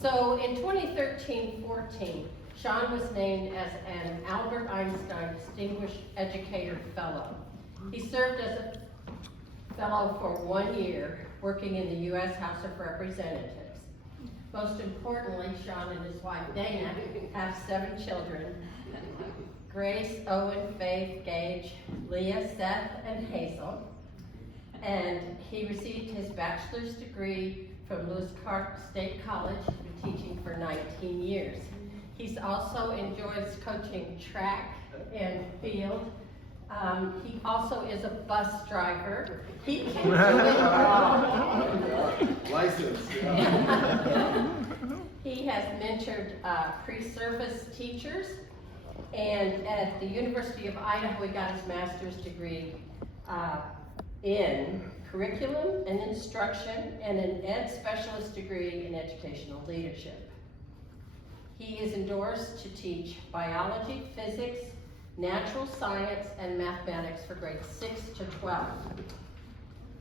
So in 2013-14, Shawn was named as an Albert Einstein Distinguished Educator Fellow. He served as a fellow for 1 year, working in the U.S. House of Representatives. Most importantly, Shawn and his wife Dana have 7 children: Grace, Owen, Faith, Gage, Leah, Seth, and Hazel. And he received his bachelor's degree from Lewis Clark State College, been teaching for 19 years. He's also enjoys coaching track and field. He also is a bus driver. He can do it all. License. He has mentored pre-service teachers, and at the University of Idaho, he got his master's degree in curriculum and instruction, and an ed specialist degree in educational leadership. He is endorsed to teach biology, physics, natural science, and mathematics for grades 6 to 12.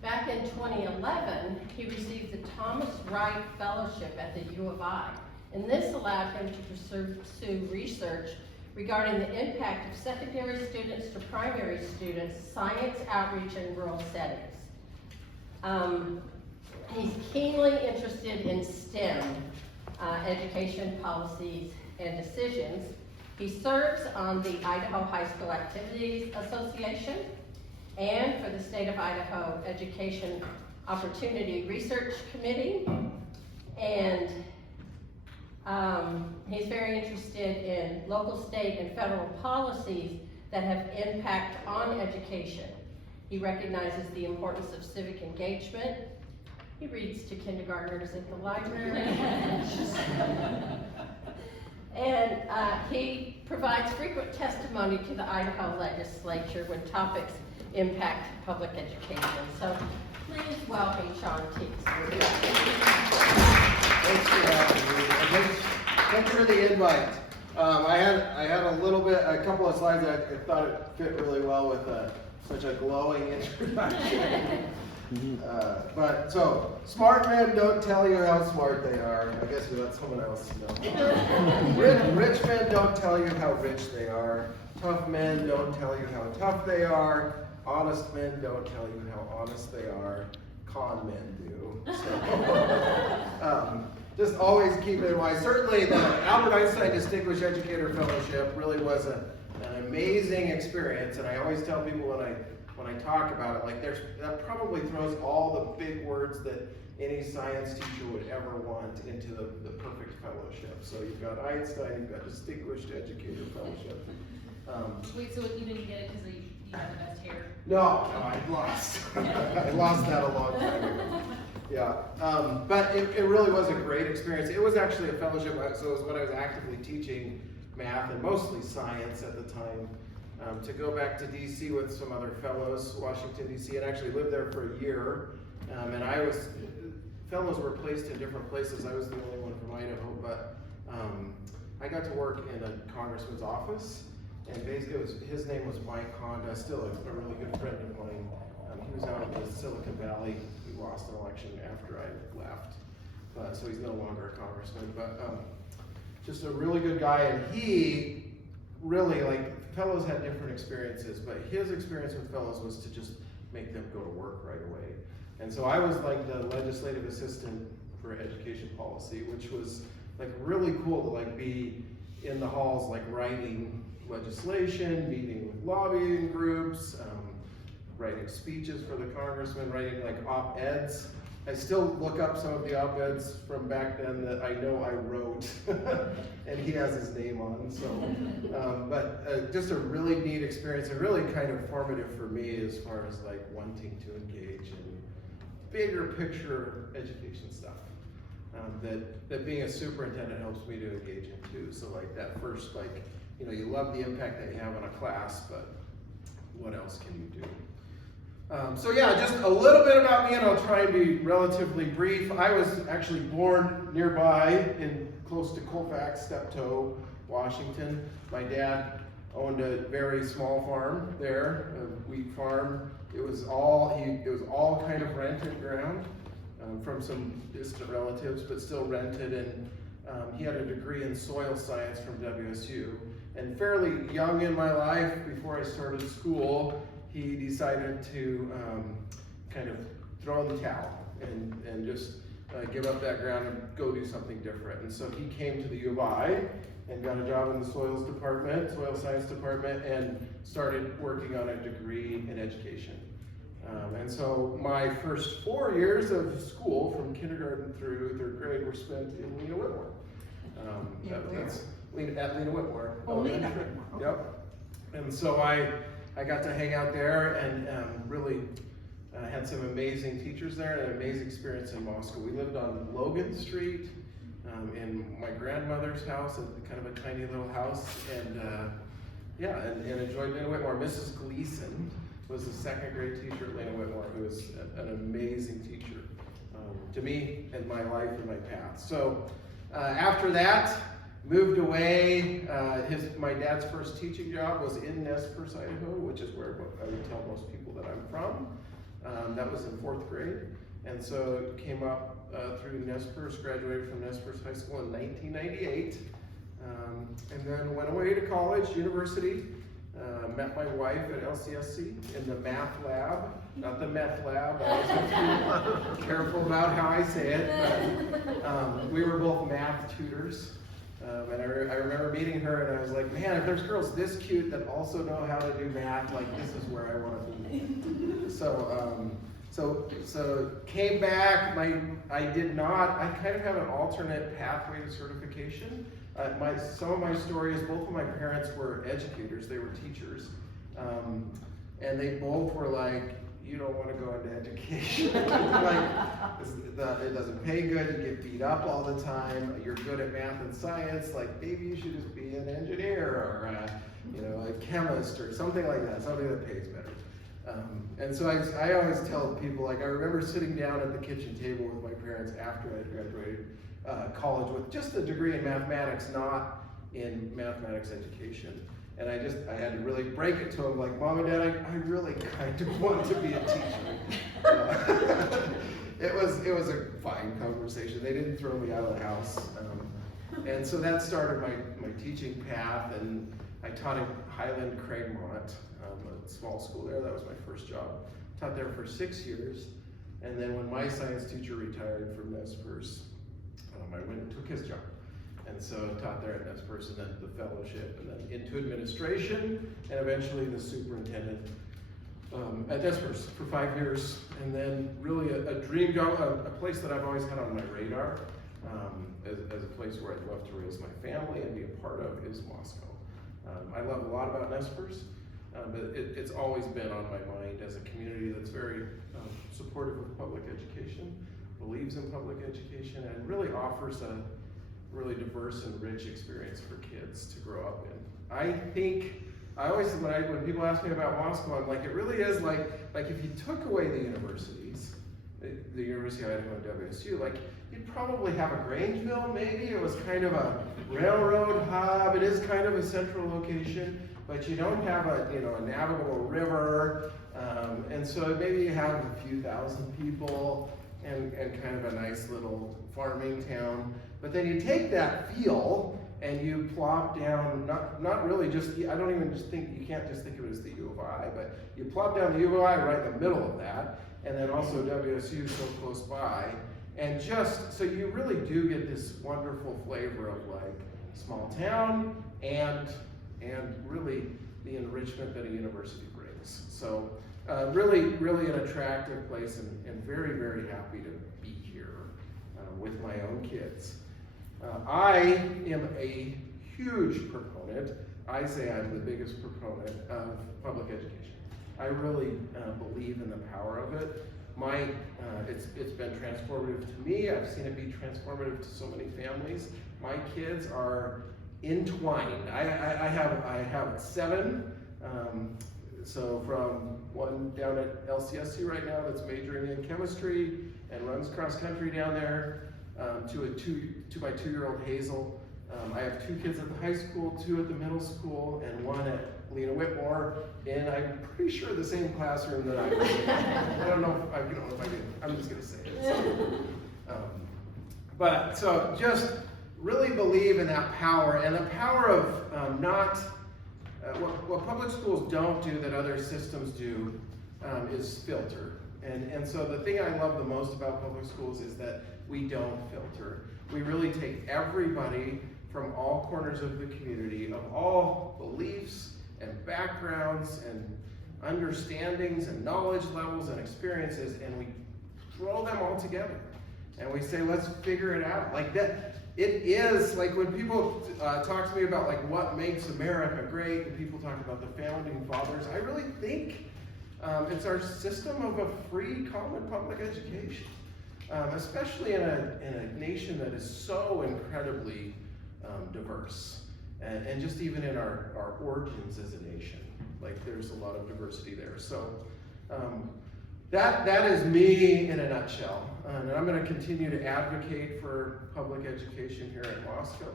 Back in 2011, he received the Thomas Wright Fellowship at the U of I, and this allowed him to pursue research regarding the impact of secondary students to primary students, science outreach in rural settings. He's keenly interested in STEM, education policies and decisions. He serves on the Idaho High School Activities Association and for the State of Idaho Education Opportunity Research Committee. And he's very interested in local, state, and federal policies that have impact on education. He recognizes the importance of civic engagement. He reads to kindergartners at the library. And he provides frequent testimony to the Idaho legislature when topics impact public education. So please welcome Shawn Tiegs. Thanks for having me. Thanks for the invite. I had a couple of slides that I thought it fit really well with such a glowing introduction. But so, smart men don't tell you how smart they are. I guess we let someone else know. Rich men don't tell you how rich they are. Tough men don't tell you how tough they are. Honest men don't tell you how honest they are. Con men do. So, just always keep it in mind. Certainly the Albert Einstein Distinguished Educator Fellowship really was an amazing experience, and I always tell people when I talk about it, like that probably throws all the big words that any science teacher would ever want into the perfect fellowship. So you've got Einstein, you've got Distinguished Educator Fellowship. Wait, so you didn't get it because you had the best hair? No, I lost. I lost that a long time ago. Yeah, but it really was a great experience. It was actually a fellowship, so it was when I was actively teaching math and mostly science at the time. To go back to DC with some other fellows, Washington DC, and actually lived there for a year. And fellows were placed in different places. I was the only one from Idaho, but I got to work in a congressman's office, and basically his name was Mike Honda, still a really good friend of mine. He was out in the Silicon Valley. He lost an election after I left, so he's no longer a congressman, but just a really good guy, and he really, fellows had different experiences, but his experience with fellows was to just make them go to work right away. And so I was like the legislative assistant for education policy, which was really cool to be in the halls, writing legislation, meeting with lobbying groups, writing speeches for the congressman, writing op-eds. I still look up some of the op-eds from back then that I know I wrote, and he has his name on. So, but just a really neat experience, and really kind of formative for me as far as wanting to engage in bigger picture education stuff. That being a superintendent helps me to engage in too. So that first, you love the impact that you have on a class, but what else can you do? So yeah, just a little bit about me, and I'll try and be relatively brief. I was actually born nearby close to Colfax, Steptoe, Washington. My dad owned a very small farm there, a wheat farm. It was all kind of rented ground from some distant relatives, but still rented. And He had a degree in soil science from WSU. And fairly young in my life, before I started school, he decided to kind of throw in the towel and just give up that ground and go do something different. And so he came to the U of I and got a job in the soil science department, and started working on a degree in education. And so my first 4 years of school, from kindergarten through 3rd grade, were spent in Lena Whitmore. That's at Lena Whitmore. Oh, Lena Whitmore. Yep. And so I got to hang out there and really had some amazing teachers there and an amazing experience in Moscow. We lived on Logan Street in my grandmother's house, kind of a tiny little house, and and enjoyed Lena Whitmore. Mrs. Gleason was the 2nd grade teacher at Lena Whitmore, who was an amazing teacher to me and my life and my path. So after that, moved away. My dad's first teaching job was in Nez Perce, Idaho, which is where I would tell most people that I'm from. That was in 4th grade. And so came up through Nez Perce, graduated from Nez Perce High School in 1998. And then went away to college, university. Met my wife at LCSC in the math lab, not the meth lab. I was careful about how I say it, but we were both math tutors. And I remember meeting her, and I was like, man, if there's girls this cute that also know how to do math, like this is where I want to be. So came back. I kind of have an alternate pathway to certification. Some of my stories, both of my parents were educators, they were teachers, and they both were like, you don't want to go into education. It doesn't pay good, you get beat up all the time, you're good at math and science, like maybe you should just be an engineer or a chemist or something like that, something that pays better. And so I always tell people, like, I remember sitting down at the kitchen table with my parents after I graduated college with just a degree in mathematics, not in mathematics education. And I had to really break it to them, like, Mom and Dad, I really kind of want to be a teacher. It was a fine conversation. They didn't throw me out of the house. And so that started my teaching path, and I taught in Highland Craigmont, a small school there. That was my first job. Taught there for 6 years. And then when my science teacher retired from Nez Perce, I went and took his job. And so taught there at Nez Perce, and then the fellowship, and then into administration, and eventually the superintendent at Nez Perce for 5 years. And then really a dream job, a place that I've always had on my radar as a place where I'd love to raise my family and be a part of is Moscow. I love a lot about Nez Perce, but it's always been on my mind as a community that's very supportive of public education, believes in public education, and really offers a really diverse and rich experience for kids to grow up in. I think, when people ask me about Moscow, I'm like, it really is like if you took away the universities, the University of Idaho and WSU, like, you'd probably have a Grangeville, maybe. It was kind of a railroad hub. It is kind of a central location, but you don't have a navigable river, and so maybe you have a few thousand people and kind of a nice little farming town. But then you take that feel and you plop down, not really just, I don't even just think, you can't just think of it as the U of I, but you plop down the U of I right in the middle of that, and then also WSU so close by, and just, so you really do get this wonderful flavor of like small town and really the enrichment that a university brings. So really an attractive place, and very, very happy to be here with my own kids. I am a huge proponent, I say I'm the biggest proponent of public education. I really believe in the power of it. It's been transformative to me. I've seen it be transformative to so many families. My kids are entwined. I have 7. So from one down at LCSC right now that's majoring in chemistry and runs cross country down there, to my 2-year-old Hazel. I have 2 kids at the high school, 2 at the middle school, and 1 at Lena Whitmore, and I'm pretty sure the same classroom that I was in. I don't know if I did. I'm just gonna say it. So, but so just really believe in that power, and the power of what public schools don't do that other systems do is filter. And so the thing I love the most about public schools is that we don't filter. We really take everybody from all corners of the community, of all beliefs and backgrounds and understandings and knowledge levels and experiences, and we throw them all together. And we say, let's figure it out. Like that, it is, like when people talk to me about like what makes America great, and people talk about the founding fathers, I really think it's our system of a free, common public education. Especially in a nation that is so incredibly diverse. And just even in our origins as a nation, like there's a lot of diversity there. So that is me in a nutshell. And I'm going to continue to advocate for public education here in Moscow.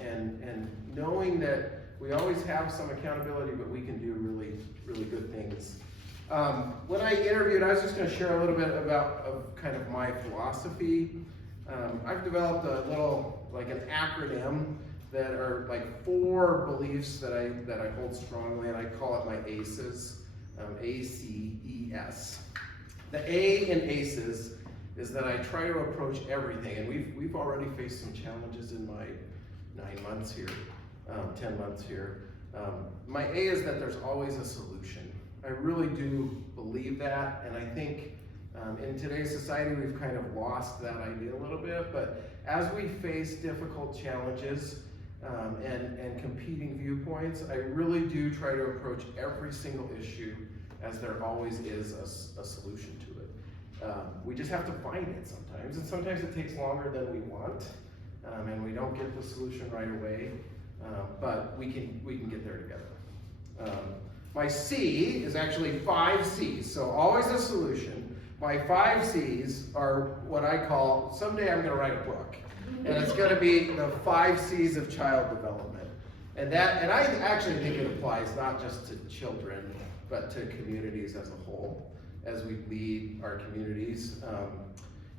And knowing that we always have some accountability, but we can do really, really good things. When I interviewed, I was just going to share a little bit about kind of my philosophy. I've developed a little, like an acronym that are like 4 beliefs that I hold strongly, and I call it my ACEs, A-C-E-S. The A in ACEs is that I try to approach everything, and we've already faced some challenges in my 9 months here, 10 months here. My A is that there's always a solution. I really do believe that, and I think in today's society we've kind of lost that idea a little bit, but as we face difficult challenges and competing viewpoints, I really do try to approach every single issue as there always is a solution to it. We just have to find it sometimes, and sometimes it takes longer than we want, and we don't get the solution right away, but we can get there together. My C is actually 5 C's, so always a solution. My 5 C's are what I call, someday I'm going to write a book, and it's going to be the 5 C's of child development. And I actually think it applies not just to children, but to communities as a whole, as we lead our communities.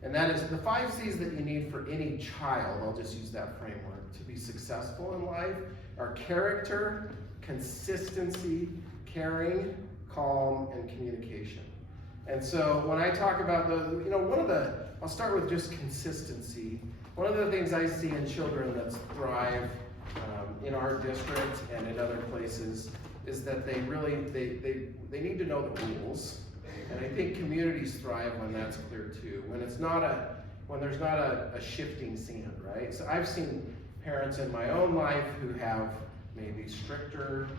And that is the 5 C's that you need for any child, I'll just use that framework, to be successful in life are character, consistency, caring, calm, and communication. And so when I talk about those, I'll start with just consistency. One of the things I see in children that thrive in our district and in other places is that they need to know the rules. And I think communities thrive when that's clear too. When there's not a shifting sand, right? So I've seen parents in my own life who have maybe stricter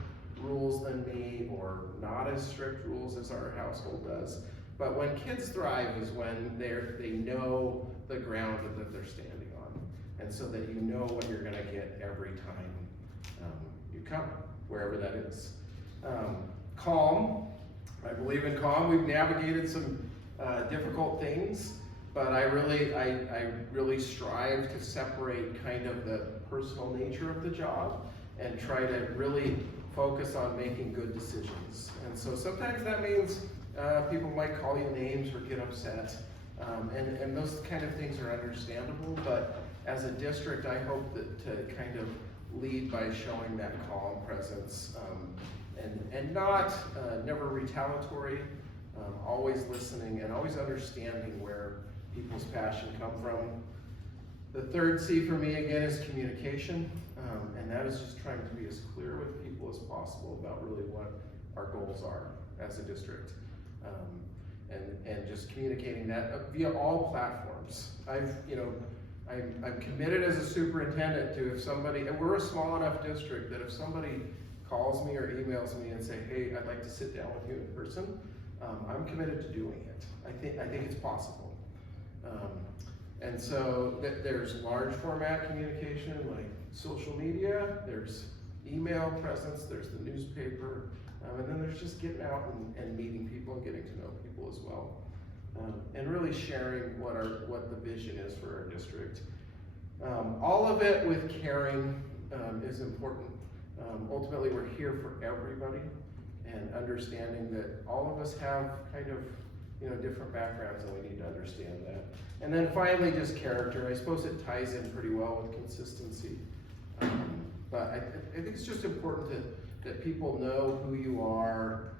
rules than me, or not as strict rules as our household does. But when kids thrive is when they know the ground that they're standing on, and so that you know what you're going to get every time you come, wherever that is. Calm. I believe in calm. We've navigated some difficult things, but I really strive to separate kind of the personal nature of the job and try to really focus on making good decisions. And so sometimes that means people might call you names or get upset, and those kind of things are understandable, but as a district I hope that to kind of lead by showing that calm presence, and not never retaliatory, always listening and always understanding where people's passion come from. The 3rd C for me again is communication, and that is just trying to be as clear with people as possible about really what our goals are as a district, and just communicating that via all platforms. I'm committed as a superintendent to, if somebody, and we're a small enough district that if somebody calls me or emails me and say, hey, I'd like to sit down with you in person, I'm committed to doing it. I think it's possible. And so there's large format communication like social media, there's email presence, there's the newspaper, and then there's just getting out and meeting people and getting to know people as well. And really sharing what the vision is for our district. All of it with caring is important. Ultimately, we're here for everybody, and understanding that all of us have kind of different backgrounds, and we need to understand that. And then finally, just character. I suppose it ties in pretty well with consistency. But I think it's just important that people know who you are,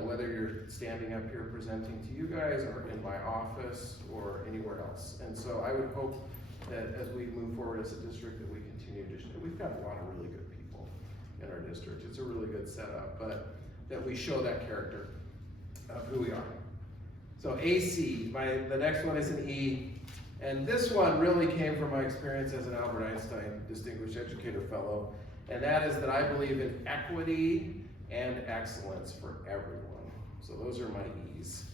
whether you're standing up here presenting to you guys or in my office or anywhere else. And so I would hope that as we move forward as a district that we continue to, we've got a lot of really good people in our district. It's a really good setup, but that we show that character of who we are. So AC, the next one is an E. And this one really came from my experience as an Albert Einstein Distinguished Educator Fellow. And that is that I believe in equity and excellence for everyone. So those are my E's.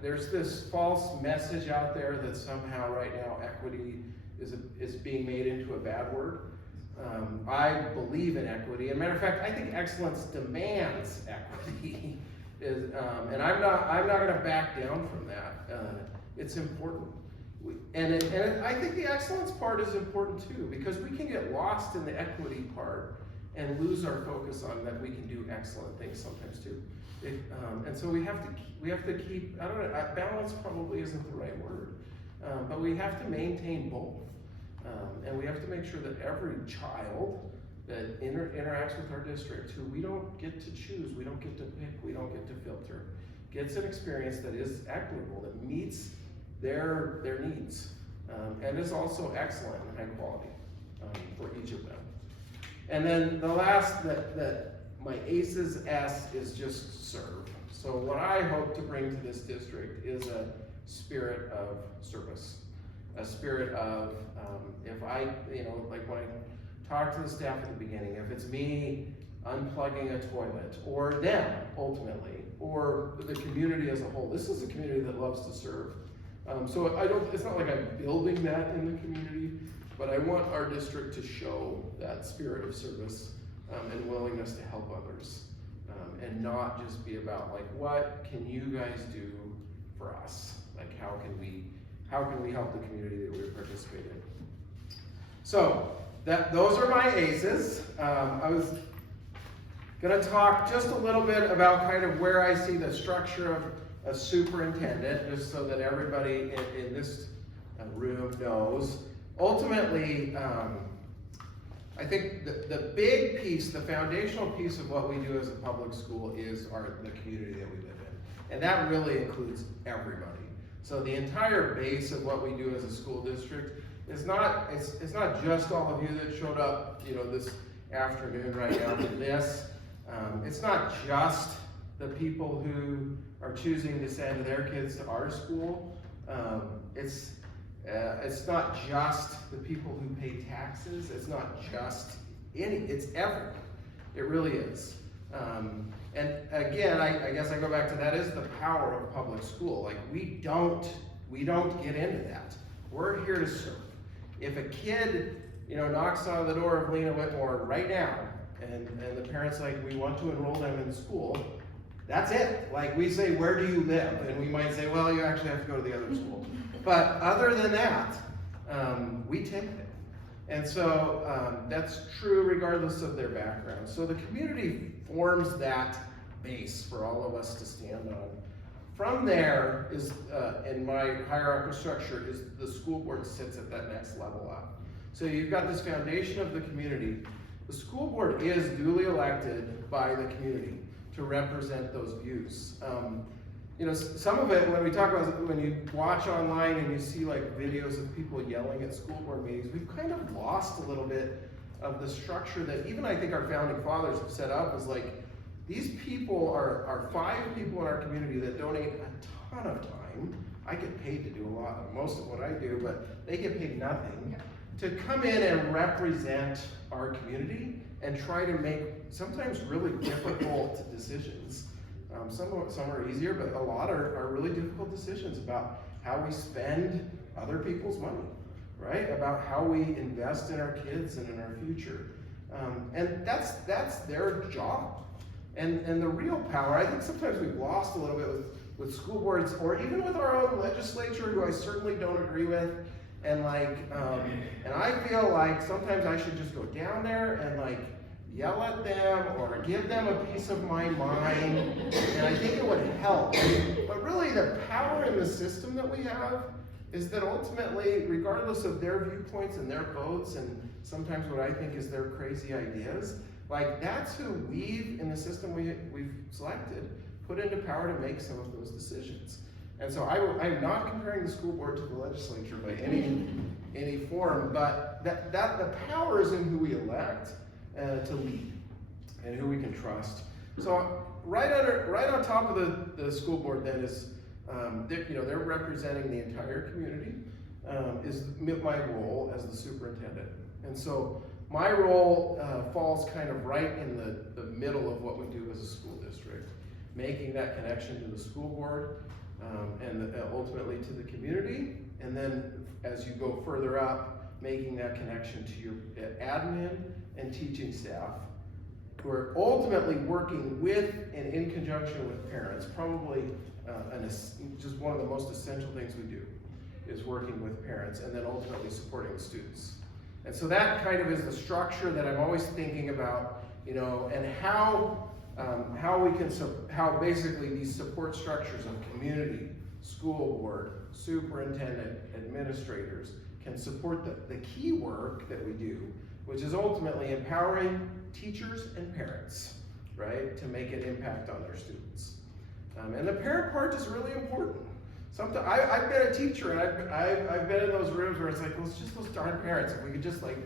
There's this false message out there that somehow right now equity is being made into a bad word. I believe in equity. As a matter of fact, I think excellence demands equity. And I'm not going to back down from that. It's important. And I think the excellence part is important too, because we can get lost in the equity part and lose our focus on that we can do excellent things sometimes too. And so we have to keep, I don't know, balance probably isn't the right word, but we have to maintain both. And we have to make sure that every child that interacts with our district, who we don't get to choose, we don't get to pick, we don't get to filter, gets an experience that is equitable, that meets their needs, and is also excellent and high quality for each of them. And then the last, that my ACE's S is just serve. So what I hope to bring to this district is a spirit of service, a spirit of, if I, like when I talk to the staff at the beginning, if it's me unplugging a toilet, or them ultimately, or the community as a whole, this is a community that loves to serve. So it's not like I'm building that in the community, but I want our district to show that spirit of service and willingness to help others, and not just be about like, what can you guys do for us? Like, how can we help the community that we participate in? So those are my ACEs. I was gonna talk just a little bit about kind of where I see the structure of a superintendent, just so that everybody in this room knows. Ultimately, I think the big piece, the foundational piece of what we do as a public school is the community that we live in. And that really includes everybody. So the entire base of what we do as a school district is not, it's not just all of you that showed up, this afternoon right now to this. It's not just the people who are choosing to send their kids to our school. It's not just the people who pay taxes. It's not just it's everyone. It really is. And again, I guess I go back to that is the power of public school. Like we don't get into that. We're here to serve. If a kid, knocks on the door of Lena Whitmore right now, and the parent's like, we want to enroll them in school, that's it. Like we say, where do you live? And we might say, well, you actually have to go to the other school. But other than that, we take it. And so that's true regardless of their background. So the community forms that base for all of us to stand on. From there is, in my hierarchical structure, is the school board sits at that next level up. So you've got this foundation of the community. The school board is duly elected by the community to represent those views. Some of it, when we talk about, when you watch online and you see like videos of people yelling at school board meetings, we've kind of lost a little bit of the structure that even I think our founding fathers have set up as like, these people are 5 people in our community that donate a ton of time. I get paid to do most of what I do, but they get paid nothing to come in and represent our community and try to make sometimes really difficult decisions. Some are easier, but a lot are really difficult decisions about how we spend other people's money, right? About how we invest in our kids and in our future. And that's their job. And the real power, I think sometimes we've lost a little bit with school boards, or even with our own legislature, who I certainly don't agree with. And and I feel like sometimes I should just go down there and yell at them or give them a piece of my mind, and I think it would help. But really the power in the system that we have is that ultimately, regardless of their viewpoints and their votes and sometimes what I think is their crazy ideas, like that's who we've, in the system we've selected, put into power to make some of those decisions. And so I'm not comparing the school board to the legislature by any form, but that the power is in who we elect to lead and who we can trust. So right on top of the school board then is they're representing the entire community, is my role as the superintendent. And so my role falls kind of right in the middle of what we do as a school district, making that connection to the school board and ultimately to the community. And then as you go further up, making that connection to your admin and teaching staff, who are ultimately working with and in conjunction with parents. Probably just one of the most essential things we do is working with parents and then ultimately supporting the students. And so that kind of is the structure that I'm always thinking about, and how basically these support structures of community, school board, superintendent, administrators can support the key work that we do, which is ultimately empowering teachers and parents, right, to make an impact on their students. And the parent part is really important. Sometimes I've been a teacher, and I've been in those rooms where it's like, well, it's just those darn parents. If we could just like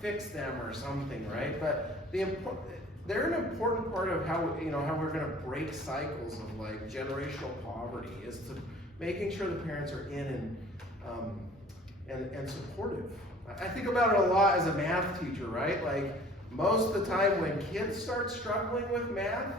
fix them or something, right? But they're an important part of how we're going to break cycles of like generational poverty, is to making sure the parents are in and supportive. I think about it a lot as a math teacher, right? Like most of the time when kids start struggling with math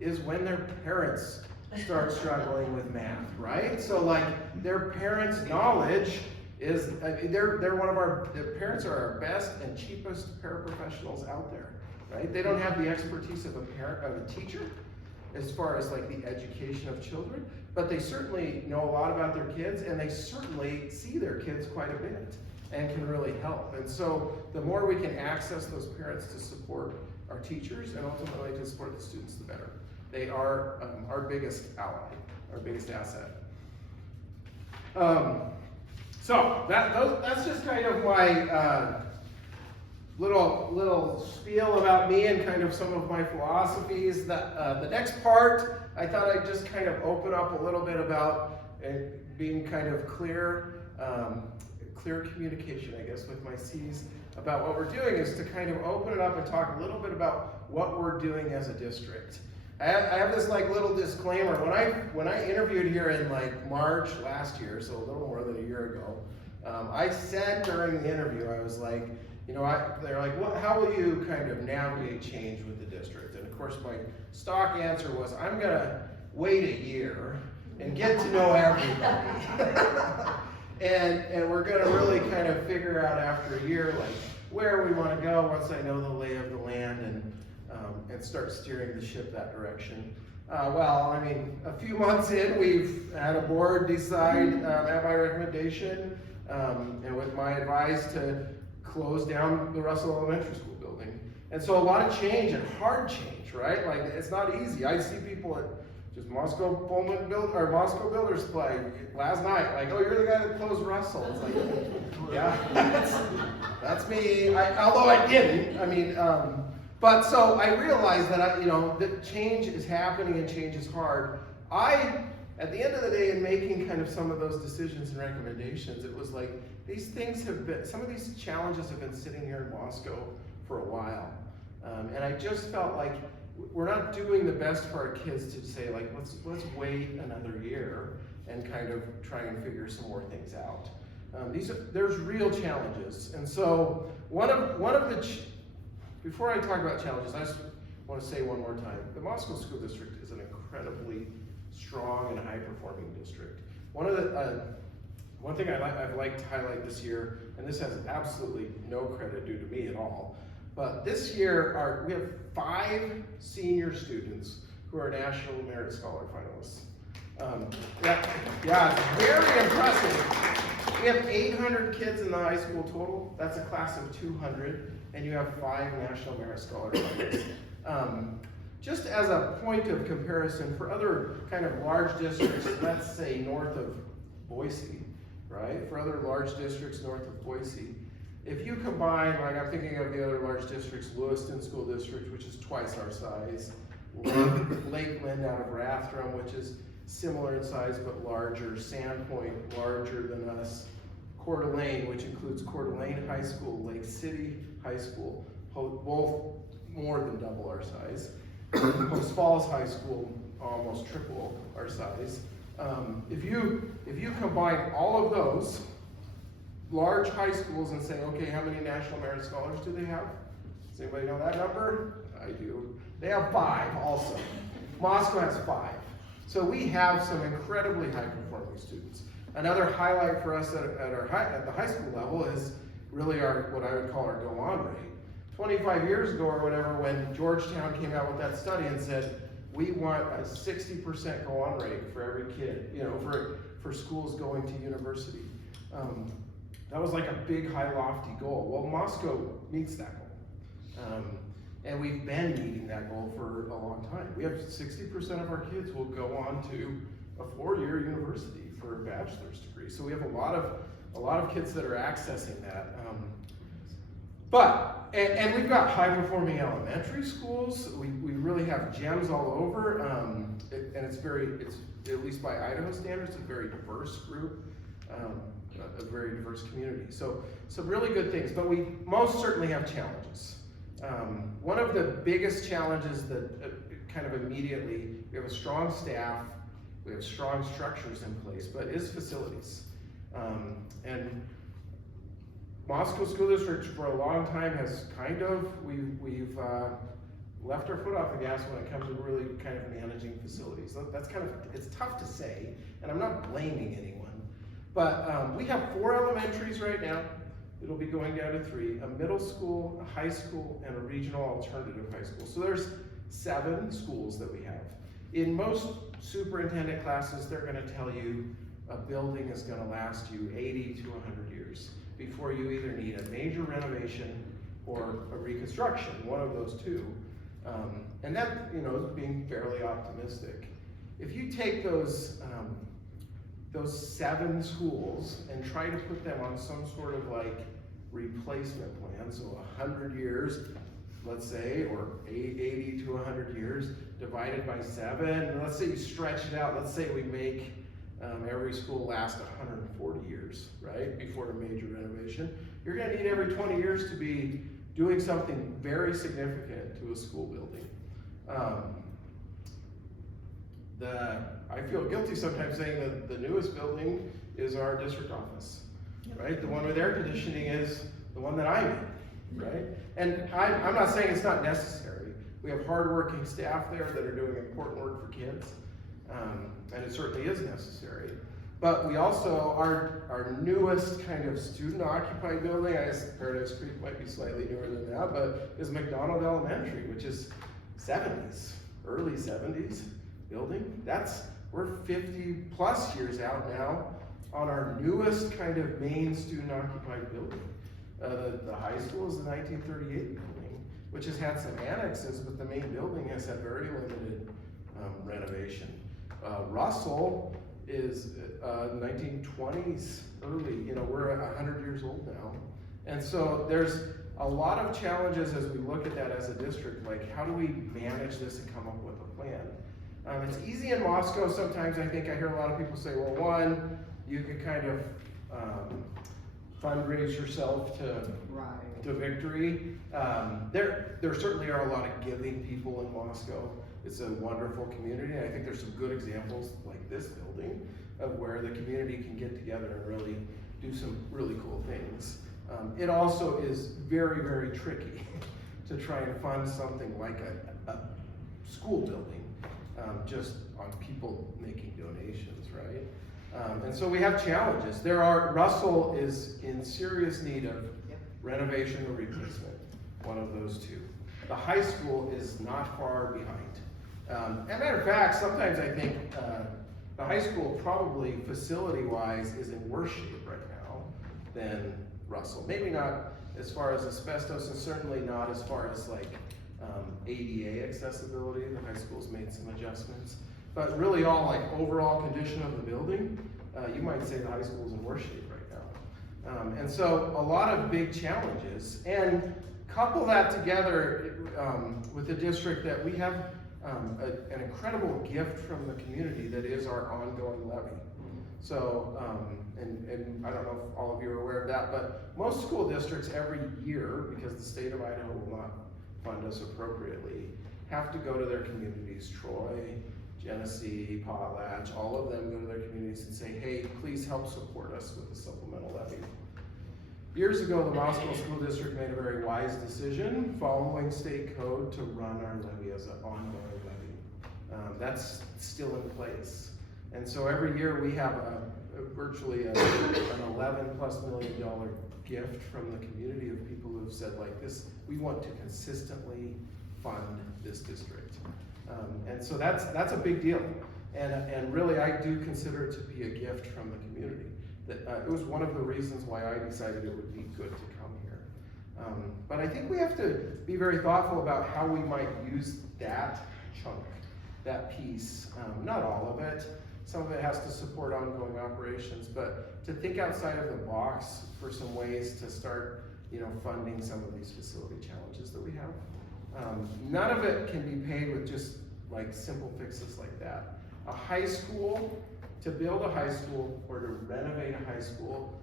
is when their parents start struggling with math, right? So like their parents' knowledge is, the parents are our best and cheapest paraprofessionals out there, right? They don't have the expertise of a teacher as far as like the education of children, but they certainly know a lot about their kids, and they certainly see their kids quite a bit and can really help. And so the more we can access those parents to support our teachers and ultimately to support the students, the better. They are our biggest ally, our biggest asset. So that's just kind of my little spiel about me and kind of some of my philosophies. The next part, I thought I'd just kind of open up a little bit about being kind of clear communication, I guess, with my C's about what we're doing, is to kind of open it up and talk a little bit about what we're doing as a district. I have this like little disclaimer. When I interviewed here in like March last year, so a little more than a year ago, I said during the interview, I was like, they're like, how will you kind of navigate change with the district? And of course, my stock answer was, I'm gonna wait a year and get to know everybody. and we're gonna really kind of figure out after a year, like where we wanna go once I know the lay of the land, and start steering the ship that direction. Well, I mean, a few months in, we've had a board decide at my recommendation and with my advice to close down the Russell Elementary School building. And so a lot of change, and hard change, right? Like, it's not easy. I see people at just Moscow Builders play last night, like, oh, you're the guy that closed Russell. It's like, yeah, that's me. Although I didn't. I mean, but so I realized that that change is happening and change is hard. At the end of the day, in making kind of some of those decisions and recommendations, it was like, some of these challenges have been sitting here in Moscow for a while. And I just felt like we're not doing the best for our kids to say, like, let's wait another year and kind of try and figure some more things out. There's real challenges. And so before I talk about challenges, I just want to say one more time, the Moscow School District is an incredibly strong and high-performing district. One thing I'd like to highlight this year, and this has absolutely no credit due to me at all, but this year we have 5 senior students who are National Merit Scholar finalists. Yeah, it's very impressive. We have 800 kids in the high school total. That's a class of 200, and you have 5 National Merit Scholarships. Just as a point of comparison for other kind of large districts, let's say north of Boise, right? For other large districts north of Boise, if you combine, like I'm thinking of the other large districts, Lewiston School District, which is twice our size, Lakeland out of Rathdrum, which is similar in size but larger, Sandpoint, larger than us, Coeur d'Alene, which includes Coeur d'Alene High School, Lake City High School, both more than double our size. Post Falls High School, almost triple our size. If you combine all of those large high schools and say, okay, how many National Merit Scholars do they have? Does anybody know that number? I do. They have 5 also. Moscow has 5. So we have some incredibly high-performing students. Another highlight for us at the high school level is really what I would call our go-on rate. 25 years ago or whatever, when Georgetown came out with that study and said, we want a 60% go-on rate for every kid, for schools going to university. That was like a big, high, lofty goal. Well, Moscow meets that goal. And we've been meeting that goal for a long time. We have 60% of our kids will go on to a 4-year university for a bachelor's degree. So we have a lot of kids that are accessing that. And we've got high-performing elementary schools. We really have gems all over, and it's at least by Idaho standards, a very diverse group, a very diverse community. So some really good things, but we most certainly have challenges. One of the biggest challenges that kind of immediately, we have a strong staff, we have strong structures in place, but is facilities. And Moscow School District for a long time has we've left our foot off the gas when it comes to really kind of managing facilities. That's it's tough to say, and I'm not blaming anyone. But we have 4 elementaries right now. It'll be going down to 3, a middle school, a high school, and a regional alternative high school. So there's 7 schools that we have. In most superintendent classes, they're gonna tell you a building is gonna last you 80 to 100 years before you either need a major renovation or a reconstruction, one of those 2. And that, is being fairly optimistic. If you take those 7 schools and try to put them on some sort of like replacement plan, so 100 years, let's say, or 80 to 100 years divided by 7, and let's say you stretch it out, let's say we make every school last 140 years, right, before a major renovation. You're gonna need every 20 years to be doing something very significant to a school building. I feel guilty sometimes saying that the newest building is our district office, right? The one with air conditioning is the one that I'm in, right? And I'm not saying it's not necessary. We have hardworking staff there that are doing important work for kids, and it certainly is necessary. But we also, our newest kind of student-occupied building, I guess Paradise Creek might be slightly newer than that, but is McDonald Elementary, which is 70s, early 70s building. We're 50 plus years out now on our newest kind of main student-occupied building. The high school is the 1938 building, which has had some annexes, but the main building has had very limited renovation. Russell is 1920s early, we're 100 years old now. And so there's a lot of challenges as we look at that as a district, like how do we manage this and come up with a plan? It's easy in Moscow sometimes. I think I hear a lot of people say, well, one, you can kind of fundraise yourself to victory. There certainly are a lot of giving people in Moscow. It's a wonderful community, and I think there's some good examples like this building of where the community can get together and really do some really cool things. It also is very, very tricky to try and fund something like a school building just on people making donations, right? And so we have challenges. Russell is in serious need of renovation or replacement, one of those 2. The high school is not far behind. As a matter of fact, sometimes I think the high school probably facility-wise is in worse shape right now. than Russell. Maybe not as far as asbestos, and certainly not as far as like ADA accessibility. The high school's made some adjustments, but really all like overall condition of the building, you might say the high school's in worse shape right now. And so a lot of big challenges, and couple that together with the district that we have an incredible gift from the community that is our ongoing levy. So, and I don't know if all of you are aware of that, but most school districts every year, because the state of Idaho will not fund us appropriately, have to go to their communities, Troy, Genesee, Potlatch, all of them go to their communities and say, hey, please help support us with the supplemental levy. Years ago, the Moscow School District made a very wise decision, following state code, to run our levy as an ongoing levy. That's still in place. And so every year we have virtually an $11+ million gift from the community of people who have said like this, we want to consistently fund this district. And so that's a big deal. And really I do consider it to be a gift from the community. That it was one of the reasons why I decided it would be good to come here. But I think we have to be very thoughtful about how we might use that chunk, that piece, not all of it. Some of it has to support ongoing operations, but to think outside of the box for some ways to start, funding some of these facility challenges that we have. None of it can be paid with just like simple fixes like that. A high school, to build a high school or to renovate a high school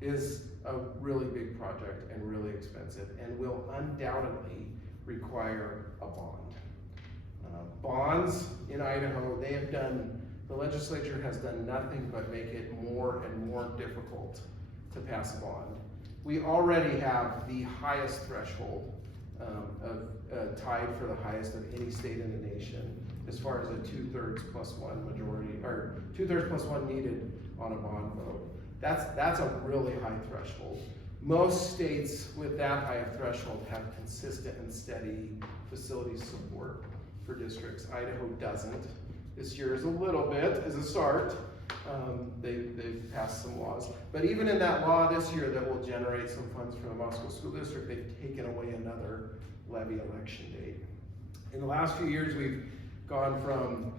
is a really big project and really expensive and will undoubtedly require a bond. Bonds in Idaho, the legislature has done nothing but make it more and more difficult to pass a bond. We already have the highest threshold tied for the highest of any state in the nation, as far as a 2/3 + 1 majority, or 2/3 + 1 needed on a bond vote. That's a really high threshold. Most states with that high of threshold have consistent and steady facility support for districts. Idaho doesn't. This year is a little bit, as a start. They've passed some laws. But even in that law this year that will generate some funds for the Moscow School District, they've taken away another levy election date. In the last few years, we've gone from,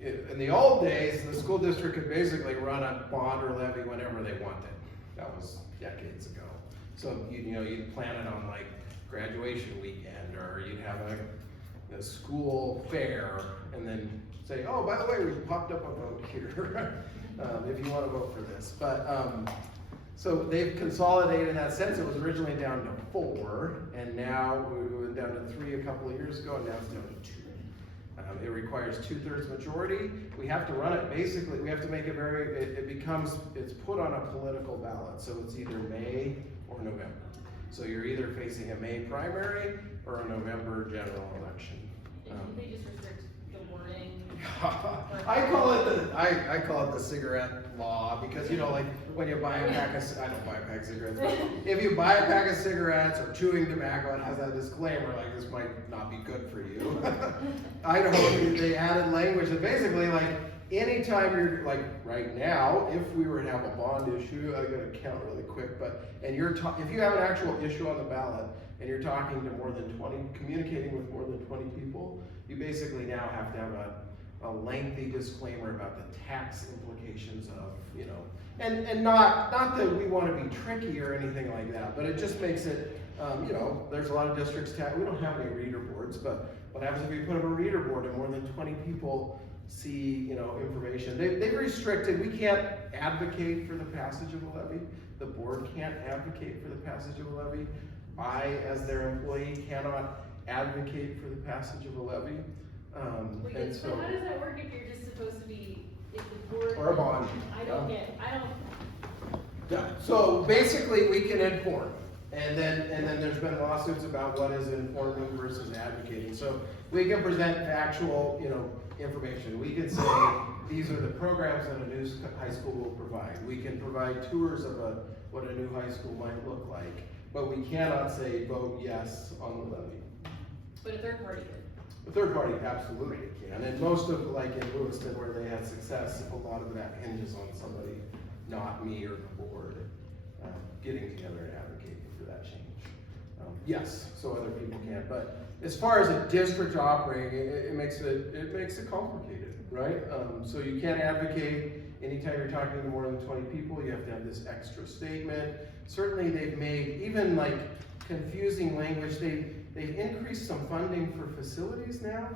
in the old days, the school district could basically run a bond or levy whenever they wanted. That was decades ago. So you'd plan it on like graduation weekend, or you'd have a school fair, and then say, oh, by the way, we popped up a vote here, if you want to vote for this. But so they've consolidated in that sense. It was originally down to 4, and now we went down to 3 a couple of years ago, and now it's down to 2. It requires 2/3 majority. We have to run it, basically, we have to make it it's put on a political ballot, so it's either May or November. So you're either facing a May primary or a November general election. Didn't they just restrict the wording? I call it the cigarette law, because like when you buy a pack of, I don't buy a pack of cigarettes, but if you buy a pack of cigarettes or chewing tobacco, it has that disclaimer like this might not be good for you. Idaho, they added language that basically like anytime you're like right now, if we were to have a bond issue, I'm gonna count really quick, if you have an actual issue on the ballot and you're talking to more than 20, communicating with more than 20 people, you basically now have to have a lengthy disclaimer about the tax implications of, and not that we want to be tricky or anything like that, but it just makes it, there's a lot of districts, we don't have any reader boards, but what happens if you put up a reader board and more than 20 people see, information? They've restricted, we can't advocate for the passage of a levy. The board can't advocate for the passage of a levy. I, as their employee, cannot advocate for the passage of a levy. Wait, so how does that work if you're just supposed to be, if the board? Or a bond. I don't. Yeah. So basically, we can inform, and then there's been lawsuits about what is informing versus advocating. So we can present factual, information. We can say these are the programs that a new high school will provide. We can provide tours of what a new high school might look like, but we cannot say vote yes on the levy. But a third party could. The third party absolutely can, and most of, like in Lewiston where they had success, a lot of that hinges on somebody, not me or the board. getting together and advocating for that change. Yes, so other people can, but as far as a district operating, it makes it complicated, right? So you can't advocate anytime you're talking to more than 20 people. You have to have this extra statement. Certainly, they've made even like confusing language. They've increased some funding for facilities now,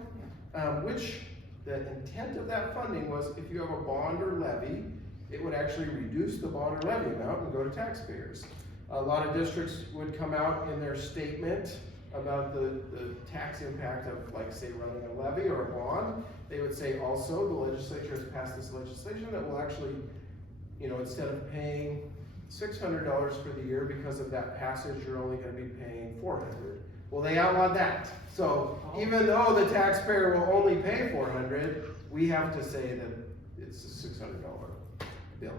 which the intent of that funding was if you have a bond or levy, it would actually reduce the bond or levy amount and go to taxpayers. A lot of districts would come out in their statement about the tax impact of, like, say, running a levy or a bond. They would say also the legislature has passed this legislation that will actually, you know, instead of paying $600 for the year because of that passage, you're only going to be paying $400. Well, they outlawed that. So even though the taxpayer will only pay $400, we have to say that it's a $600 bill.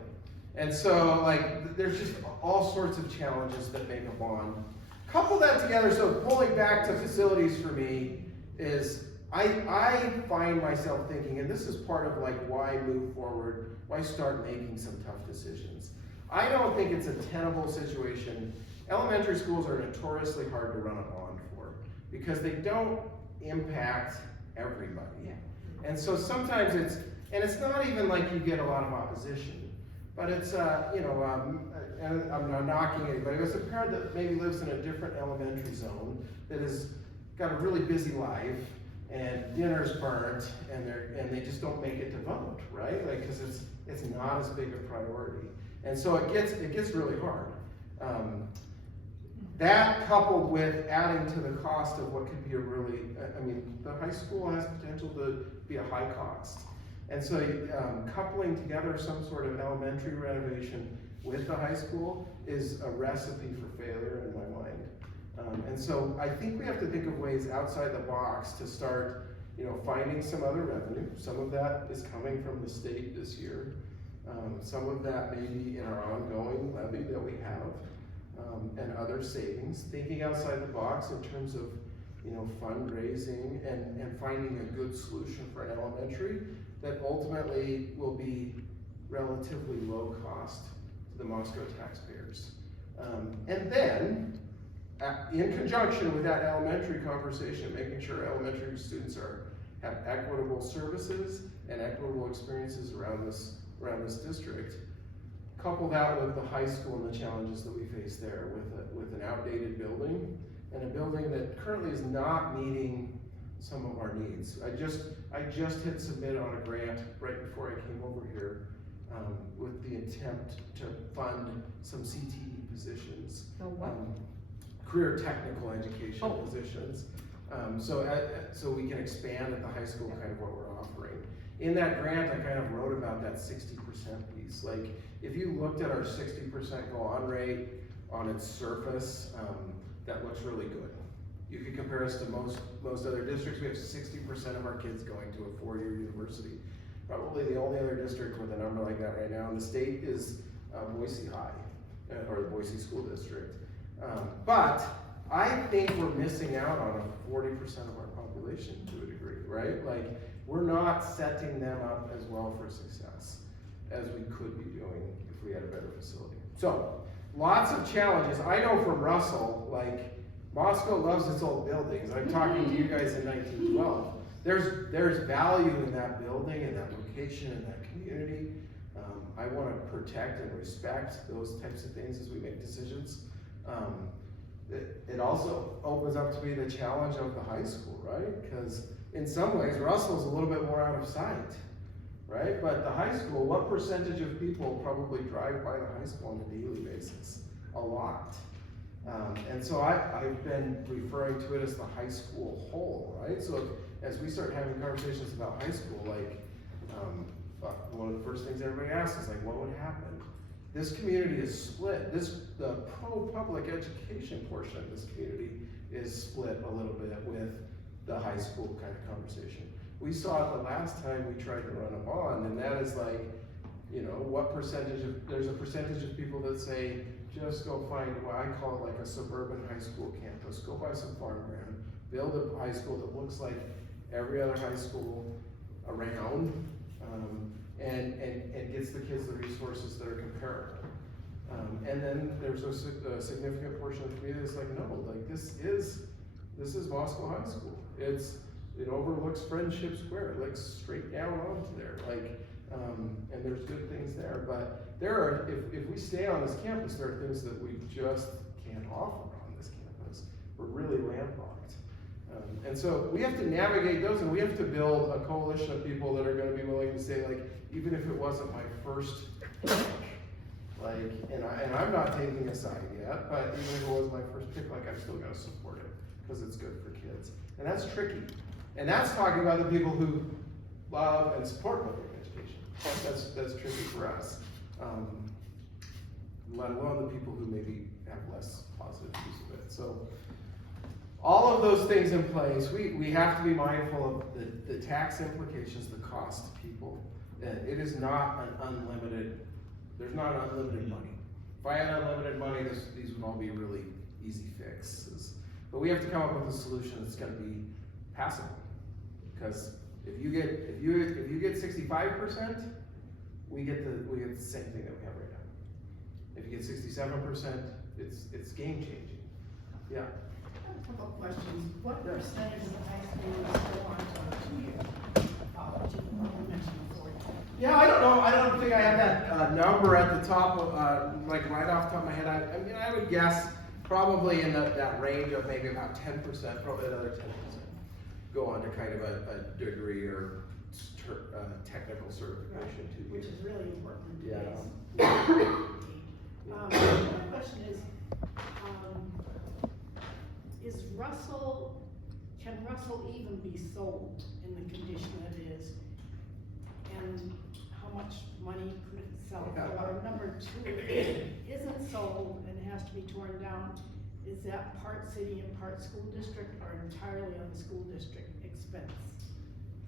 And so, like, there's just all sorts of challenges that make a bond. Couple that together, so pulling back to facilities for me is, I find myself thinking, and this is part of like why move forward, why start making some tough decisions. I don't think it's a tenable situation. Elementary schools are notoriously hard to run a bond for because they don't impact everybody. Yeah. And so sometimes it's not even like you get a lot of opposition. But it's, and I'm not knocking anybody, but it's a parent that maybe lives in a different elementary zone that has got a really busy life and dinner's burnt and they just don't make it to vote, right? Like, cause it's not as big a priority. And so it gets really hard. That coupled with adding to the cost of what could be a really, the high school has potential to be a high cost. And so coupling together some sort of elementary renovation with the high school is a recipe for failure in my mind. And so I think we have to think of ways outside the box to start, finding some other revenue. Some of that is coming from the state this year. Some of that may be in our ongoing levy that we have, and other savings. Thinking outside the box in terms of, fundraising and finding a good solution for an elementary that ultimately will be relatively low cost to the Moscow taxpayers. And then, in conjunction with that elementary conversation, making sure elementary students have equitable services and equitable experiences around this district. Couple that with the high school and the challenges that we face there with an outdated building and a building that currently is not meeting some of our needs. I just hit submit on a grant right before I came over here with the attempt to fund some CTE positions, career technical education positions, so we can expand at the high school kind of what we're offering. In that grant, I kind of wrote about that 60% piece. Like, if you looked at our 60% go-on rate on its surface, that looks really good. You could compare us to most other districts. We have 60% of our kids going to a four-year university. Probably the only other district with a number like that right now in the state is Boise High, or the Boise School District. But I think we're missing out on 40% of our population to a degree, right? Like, we're not setting them up as well for success as we could be doing if we had a better facility. So, lots of challenges. I know from Russell, like, Moscow loves its old buildings. I'm talking to you guys in 1912. There's value in that building and that location and that community. I want to protect and respect those types of things as we make decisions. It also opens up to me the challenge of the high school, right? Because in some ways, Russell's a little bit more out of sight, right? But the high school, what percentage of people probably drive by the high school on a daily basis? A lot. And so I've been referring to it as the high school whole, right? So as we start having conversations about high school, like, one of the first things everybody asks is like, what would happen? This community is split. The pro-public education portion of this community is split a little bit with the high school kind of conversation. We saw it the last time we tried to run a bond, and that is like, what percentage there's a percentage of people that say, just go find what I call like a suburban high school campus. Go buy some farmland, build a high school that looks like every other high school around, and gets the kids the resources that are comparable. And then there's a significant portion of the community that's like, no, like this is Moscow High School. It overlooks Friendship Square, it looks straight down onto there, like, and there's good things there. But there are, if we stay on this campus, there are things that we just can't offer on this campus. We're really landlocked. And so we have to navigate those, and we have to build a coalition of people that are gonna be willing to say, like, even if it wasn't my first pick, like, and I'm not taking a side yet, but even if it was my first pick, like, I'm still gonna support it, because it's good for kids. And that's tricky. And that's talking about the people who love and support public education. That's tricky for us. Let alone the people who maybe have less positive views of it. So all of those things in place, we have to be mindful of the tax implications, the cost to people. And it is not an unlimited, there's not unlimited money. If I had unlimited money, these would all be really easy fixes. But we have to come up with a solution that's gonna be passable. Because if you get 65%, we get the same thing that we have right now. If you get 67%, it's game changing. Yeah. A couple of questions. What percentage of the high school is still on to a 2-year college? You mentioned before. Yeah, I don't know. I don't think I have that number at the top, like right off the top of my head. I mean, I would guess probably in that range of maybe about 10%, probably another 10% go on to kind of a degree or technical certification. Right. Which is really important in Yeah. today's my question is can Russell even be sold in the condition it is? And how much money could it sell for? Or number 2, if it isn't sold and has to be torn down, is that part city and part school district, or entirely on the school district expense?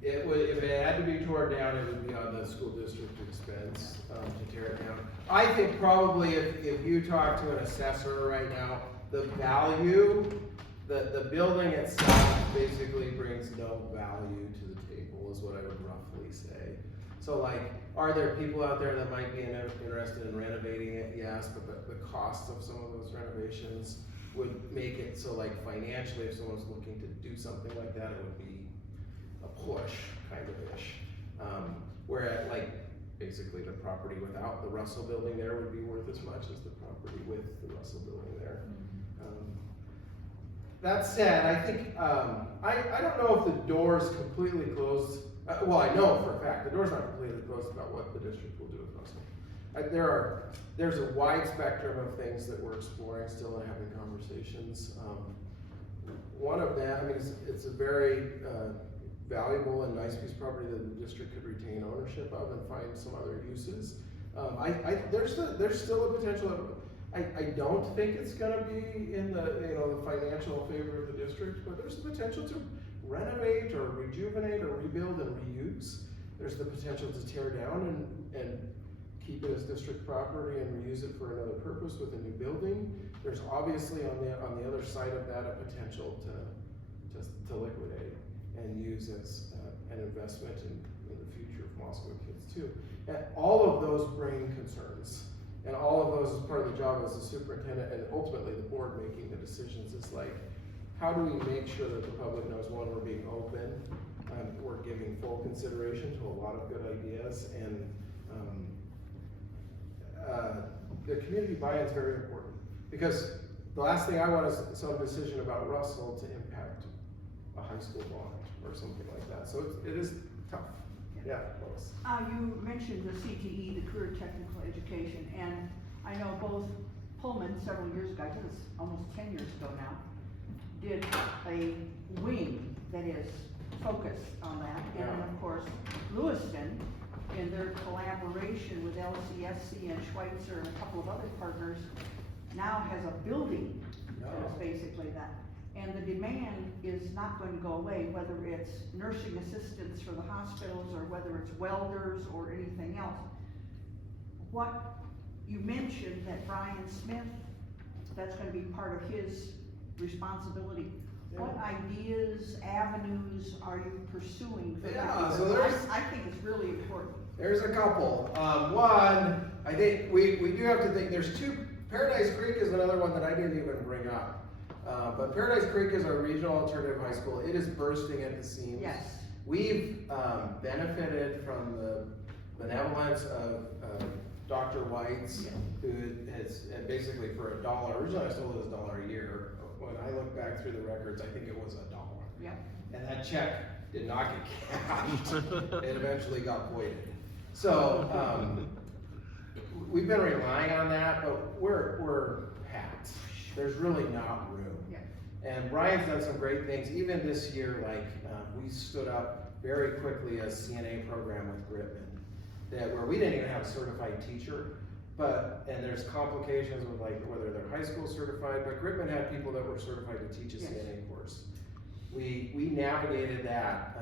It would, if it had to be torn down, it would be on the school district expense to tear it down. I think probably if you talk to an assessor right now, the value, the building itself basically brings no value to the table, is what I would roughly say. So like, are there people out there that might be interested in renovating it? Yes, but the cost of some of those renovations would make it so, like, financially, if someone's looking to do something like that, it would be a push, kind of ish. Whereas, like, basically the property without the Russell building there would be worth as much as the property with the Russell building there. That said, I think, I don't know if the door's completely closed. Well, I know for a fact, the door's not completely closed about what the district will do with Russell. There's a wide spectrum of things that we're exploring still and having conversations. One of them, I mean, it's a very valuable and nice piece of property that the district could retain ownership of and find some other uses. There's still a potential. I don't think it's gonna be in the financial favor of the district, but there's the potential to renovate or rejuvenate or rebuild and reuse. There's the potential to tear down and keep it as district property and reuse it for another purpose with a new building. There's obviously on the other side of that a potential to liquidate and use as an investment in the future of Moscow kids too. And all of those bring concerns. And all of those is part of the job as a superintendent and ultimately the board making the decisions. It's like, how do we make sure that the public knows, one, we're being open, we're giving full consideration to a lot of good ideas, and the community buy-in is very important. Because the last thing I want is some decision about Russell to impact a high school bond or something like that. So it is tough. Yeah, Lois. You mentioned the CTE, the Career Technical Education, and I know both Pullman several years ago, I think it's almost 10 years ago now, did a wing that is focused on that. And then of course, Lewiston, in their collaboration with LCSC and Schweitzer and a couple of other partners, now has a building that is basically that. And the demand is not going to go away, whether it's nursing assistants for the hospitals or whether it's welders or anything else. What you mentioned that Brian Smith, that's going to be part of his responsibility. Yeah. What ideas, avenues are you pursuing for that? So there's, I think it's really important. There's a couple. One, I think we do have to think, there's Paradise Creek is another one that I didn't even bring up. But Paradise Creek is our regional alternative high school. It is bursting at the seams. Yes. We've benefited from the benevolence of Dr. White's, who has basically for $1, originally I sold it as $1 a year. When I look back through the records, I think it was $1. Yeah. And that check did not get cashed. It eventually got voided. So, we've been relying on that, but we're packed. There's really not room. Yeah. And Brian's done some great things, even this year, like, we stood up very quickly a CNA program with Gritman, where we didn't even have a certified teacher, and there's complications with like whether they're high school certified, but Gritman had people that were certified to teach a CNA course. We navigated that.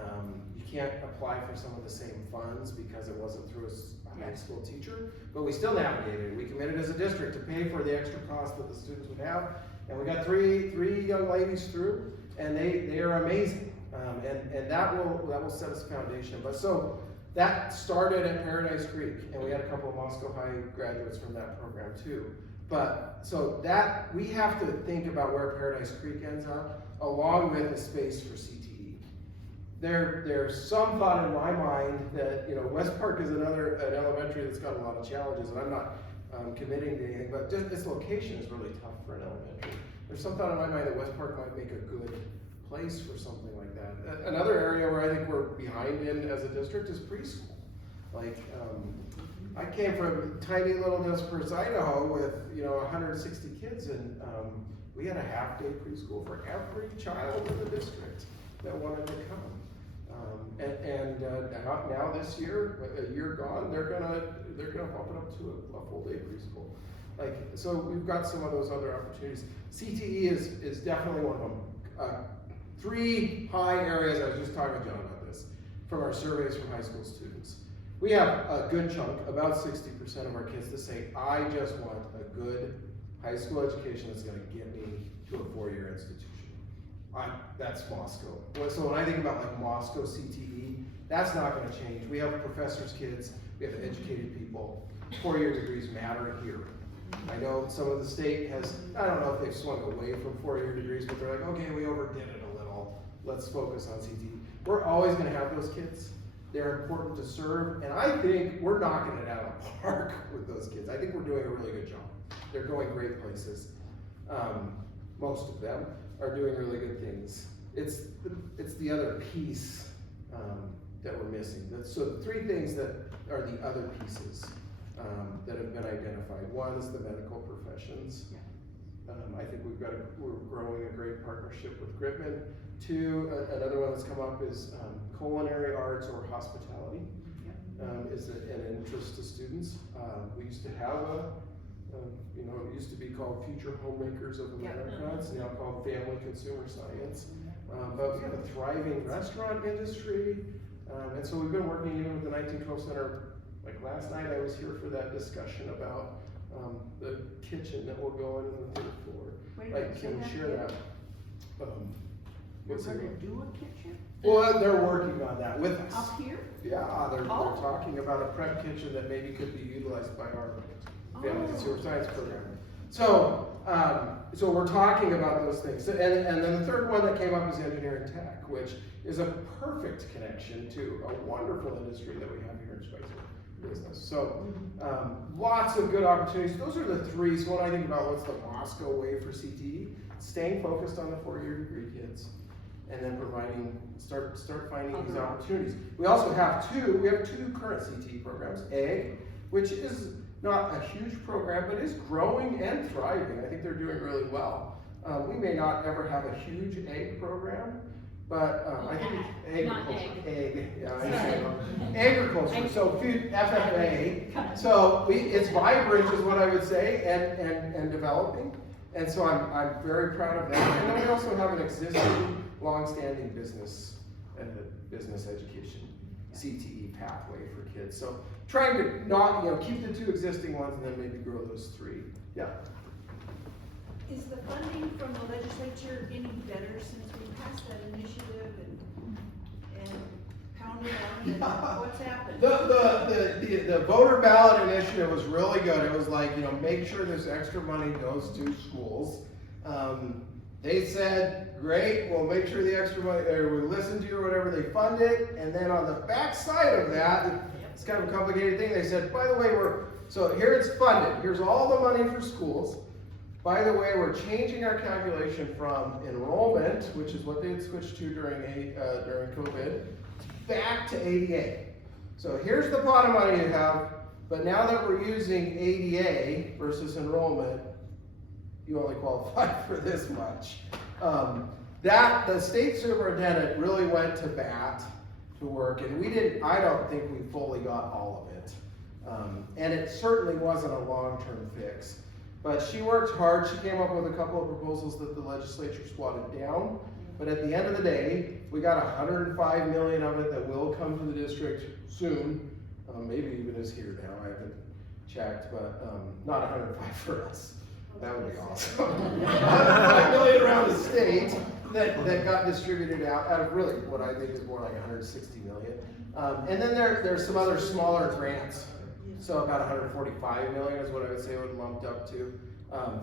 You can't apply for some of the same funds because it wasn't through a high school teacher, but we still navigated it. We committed as a district to pay for the extra cost that the students would have, and we got three young ladies through, and they are amazing. And that will set us a foundation. But so that started at Paradise Creek, and we had a couple of Moscow High graduates from that program too. But so that we have to think about where Paradise Creek ends up, along with the space for CTE. There's some thought in my mind that West Park is an elementary that's got a lot of challenges, and I'm not committing to anything, but just its location is really tough for an elementary. There's some thought in my mind that West Park might make a good place for something like that. Another area where I think we're behind in as a district is preschool. Like, I came from tiny little Nespers, Idaho with 160 kids, and we had a half-day preschool for every child in the district that wanted to come. Now this year, a year gone, they're gonna bump it up to a full-day preschool. Like, so we've got some of those other opportunities. CTE is definitely one of them. 3 high areas, I was just talking to John about this, from our surveys from high school students. We have a good chunk, about 60% of our kids that say, I just want a good high school education that's gonna get me to a 4-year institution. That's Moscow. So when I think about like Moscow CTE, that's not gonna change. We have professors' kids, we have educated people. 4-year degrees matter here. I know some of the state has, I don't know if they've swung away from 4-year degrees, but they're like, okay, we overdid it a little. Let's focus on CTE. We're always gonna have those kids. They're important to serve, and I think we're knocking it out of the park with those kids. I think we're doing a really good job. They're going great places. Most of them are doing really good things. It's the other piece that we're missing. So the 3 things that are the other pieces that have been identified. One is the medical professions. I think we're growing a great partnership with Gritman. 2, another one that's come up is culinary arts or hospitality is an interest to students. We used to have it used to be called Future Homemakers of America. It's now called Family Consumer Science. But we have a thriving restaurant industry. And so we've been working even with the 1912 Center. Like last night I was here for that discussion about the kitchen that will go in the 3rd floor. Like, can we share that? You're going to do a kitchen? Well, they're working on that with us. Up here? Yeah, they're talking about a prep kitchen that maybe could be utilized by our Family Consumer Science program. So, so we're talking about those things. And then the 3rd one that came up is engineering tech, which is a perfect connection to a wonderful industry that we have here in Spicer business. So, lots of good opportunities. Those are the 3. So when I think about what's the Moscow way for CTE, staying focused on the 4-year degree kids, and then start finding these opportunities. We also have 2 current CTE programs. AG, which is not a huge program, but is growing and thriving. I think they're doing really well. We may not ever have a huge AG program, but I think agriculture, so FFA. So it's vibrant is what I would say, and developing. And so I'm very proud of that. And then we also have an existing long-standing business education CTE pathway for kids. So trying to not, keep the 2 existing ones and then maybe grow those 3. Yeah. Is the funding from the legislature any better since we passed that initiative and counted on it? What's happened? The voter ballot initiative was really good. It was like, make sure this extra money goes to schools. They said, great, we'll make sure the extra money, or we listen to you or whatever, they fund it. And then on the back side of that, it's kind of a complicated thing. They said, by the way, so here it's funded. Here's all the money for schools. By the way, we're changing our calculation from enrollment, which is what they had switched to during COVID, back to ADA. So here's the pot of money you have, but now that we're using ADA versus enrollment, you only qualify for this much. The state superintendent really went to bat to work, and I don't think we fully got all of it. And it certainly wasn't a long-term fix. But she worked hard. She came up with a couple of proposals that the legislature swatted down. But at the end of the day, we got $105 million of it that will come to the district soon. Maybe even is here now. I haven't checked, but not 105 for us. That would be awesome. 105 million around the state that got distributed out of really what I think is more like 160 million. And then there's some other smaller grants. So about 145 million is what I would say would lumped up to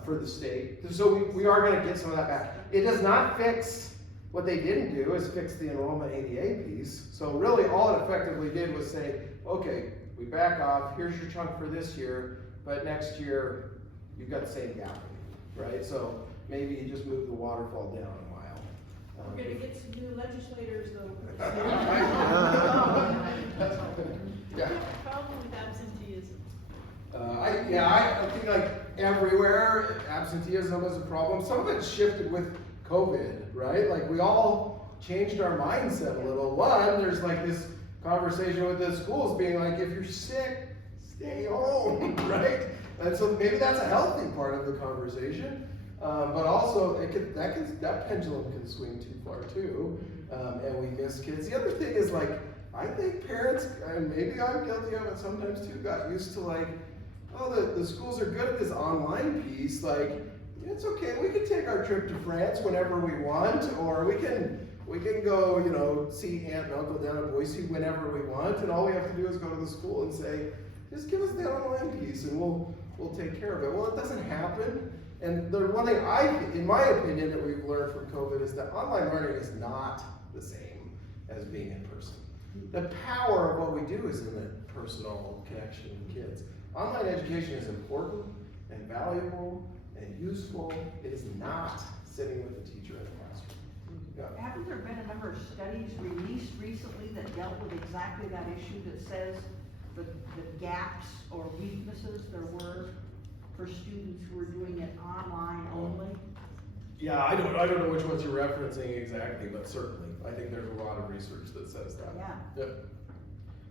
for the state. So we are going to get some of that back. It does not fix, what they didn't do is fix the enrollment ADA piece. So really all it effectively did was say, okay, we back off, here's your chunk for this year, but next year you've got the same gap, right? So maybe you just move the waterfall down a mile. We're gonna get some new legislators though. Yeah. Problem with absenteeism. I think like everywhere, absenteeism is a problem. Some of it shifted with COVID, right? Like we all changed our mindset a little. One, there's like this conversation with the schools being like, if you're sick, stay home, right? And so maybe that's a healthy part of the conversation. But also that pendulum can swing too far too. And we miss kids. The other thing is like, I think parents, and maybe I'm guilty of it sometimes too, got used to like, oh, the schools are good at this online piece. Like, it's okay, we can take our trip to France whenever we want, or we can go, see aunt and uncle down at Boise whenever we want, and all we have to do is go to the school and say, just give us the online piece and we'll take care of it. Well, it doesn't happen. And the one thing in my opinion, that we've learned from COVID is that online learning is not the same as being in person. The power of what we do is in the personal connection with kids. Online education is important and valuable and useful. It is not sitting with the teacher in the classroom. Yeah. Haven't there been a number of studies released recently that dealt with exactly that issue, that says the gaps or weaknesses there were for students who were doing it online only? Yeah, I don't know which ones you're referencing exactly, but certainly, I think there's a lot of research that says that. Yeah. Yep.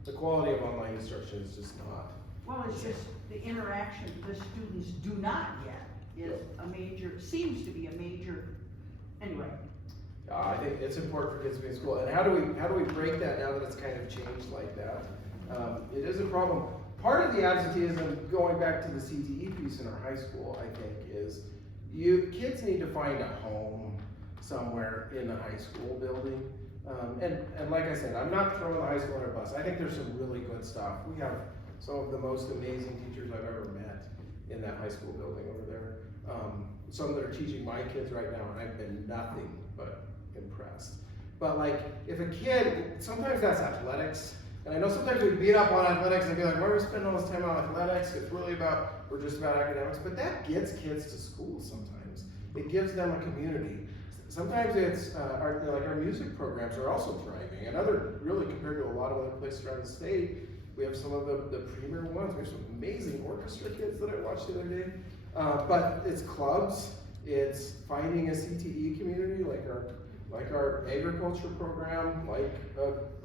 The quality of online instruction is just not. Well, it's just the interaction the students do not get is seems to be a major, anyway. I think it's important for kids to be in school. And how do we break that now that it's kind of changed like that? It is a problem. Part of the absenteeism, going back to the CTE piece in our high school, I think, is kids need to find a home somewhere in the high school building. And like I said, I'm not throwing the high school under a bus. I think there's some really good stuff. We have some of the most amazing teachers I've ever met in that high school building over there. Some that are teaching my kids right now, and I've been nothing but impressed. But like, if a kid, sometimes that's athletics. And I know sometimes we beat up on athletics and be like, why are we spending all this time on athletics? It's really we're just about academics. But that gets kids to school sometimes. It gives them a community. Sometimes it's, our music programs are also thriving. And really compared to a lot of other places around the state, we have some of the premier ones. We have some amazing orchestra kids that I watched the other day. But it's clubs, it's finding a CTE community, like our agriculture program, like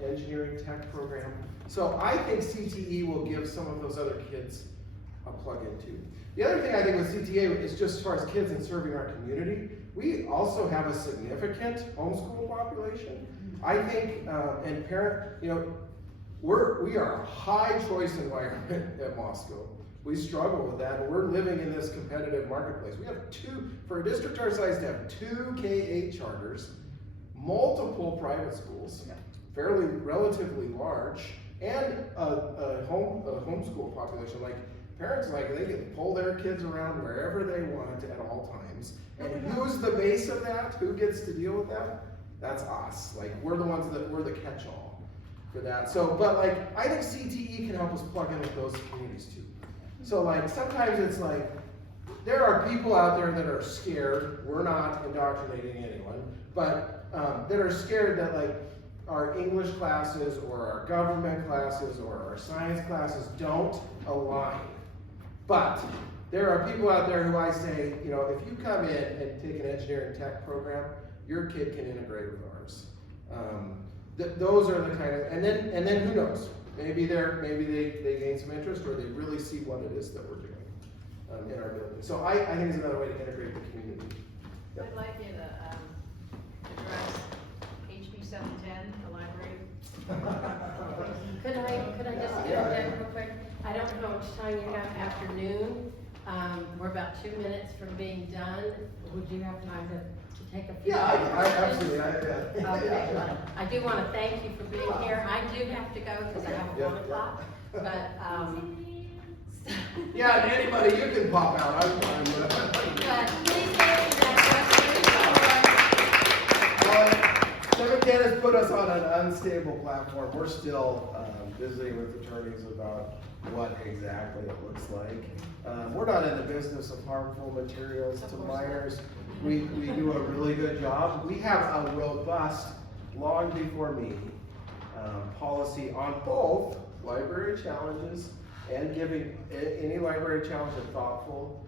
engineering tech program. So I think CTE will give some of those other kids a plug-in too. The other thing I think with CTA is just as far as kids and serving our community, we also have a significant homeschool population. I think, and parent, we are a high choice environment at Moscow. We struggle with that, and we're living in this competitive marketplace. We have for a district our size to have 2 K-8 charters, multiple private schools, relatively large, and a homeschool population. Like parents, like they can pull their kids around wherever they want at all times. And who's the base of that? Who gets to deal with that? That's us. Like we're the ones that we're the catch-all for that. So, but like I think CTE can help us plug in with those communities too. So like sometimes it's like there are people out there that are scared. We're not indoctrinating anyone, but that are scared that like our English classes or our government classes or our science classes don't align. But there are people out there who I say, you know, if you come in and take an engineering tech program, your kid can integrate with ours. Those are the kind of, and then who knows? Maybe they gain some interest, or they really see what it is that we're doing in our building. So I think it's another way to integrate the community. Yep. I'd like you to, address HB 710, the library. Could I just get in real quick? I don't know how much time you have afternoon. We're about 2 minutes from being done. Would you have time to take a few? Yeah, I questions? absolutely. Okay, well, I do want to thank you for being here. I do have to go because I have a 1 o'clock, but, Yeah, and anybody, you can pop out. I'm fine with it. but please answer that question. 710 has put us on an unstable platform. We're still visiting with attorneys about what exactly it looks like. We're not in the business of harmful materials to minors. We do a really good job. We have a robust, long before me, policy on both library challenges and giving any library challenge a thoughtful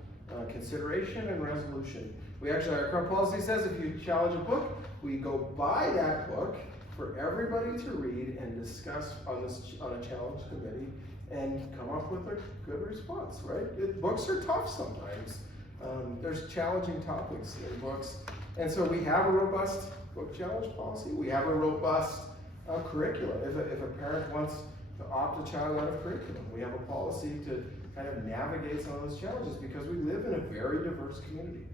consideration and resolution. We actually, our current policy says if you challenge a book, we go buy that book for everybody to read and discuss on a challenge committee and come up with a good response, right? Books are tough sometimes. There's challenging topics in books. And so we have a robust book challenge policy. We have a robust curriculum. If a parent wants to opt a child out of curriculum, we have a policy to kind of navigate some of those challenges because we live in a very diverse community.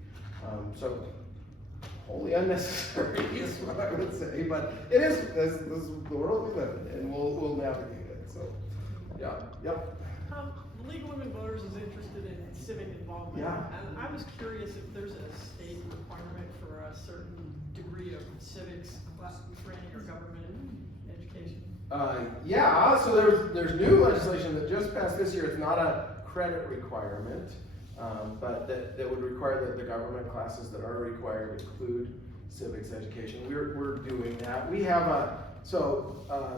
So wholly unnecessary is what I would say, but it is, this is the world we live in, and we'll navigate it, so, yeah, yep. The League of Women Voters is interested in civic involvement. Yeah. And I was curious if there's a state requirement for a certain degree of civics training or government education. Yeah, so there's new legislation that just passed this year. It's not a credit requirement, but that would require that the government classes that are required include civics education. We're doing that. We have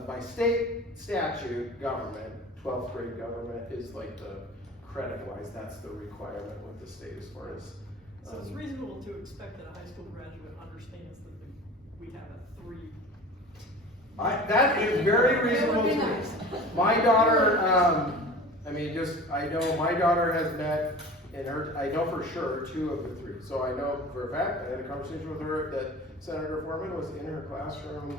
by state statute, government, 12th grade government is like the credit-wise, that's the requirement with the state as far as. So it's reasonable to expect that a high school graduate understands that we have a 3. That is very reasonable to me. My daughter, I know my daughter has met I know for sure 2 of the 3. So I know for a fact, I had a conversation with her that Senator Foreman was in her classroom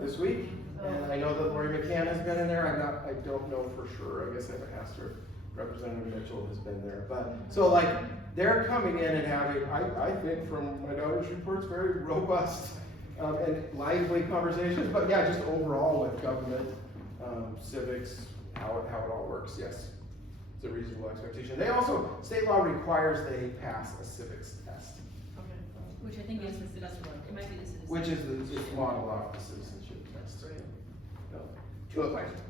this week. And I know that Lori McCann has been in there. I don't know for sure. I guess I haven't asked her. Representative Mitchell has been there. But so like they're coming in and having, I think from my daughter's reports, very robust and lively conversations. But yeah, just overall with government, civics, how it all works. Yes, it's a reasonable expectation. They also, state law requires they pass a civics test. Okay. Which I think is the citizen one. It might be the citizen. Which is it's modeled off the citizenship test. Great. Yeah. Two questions.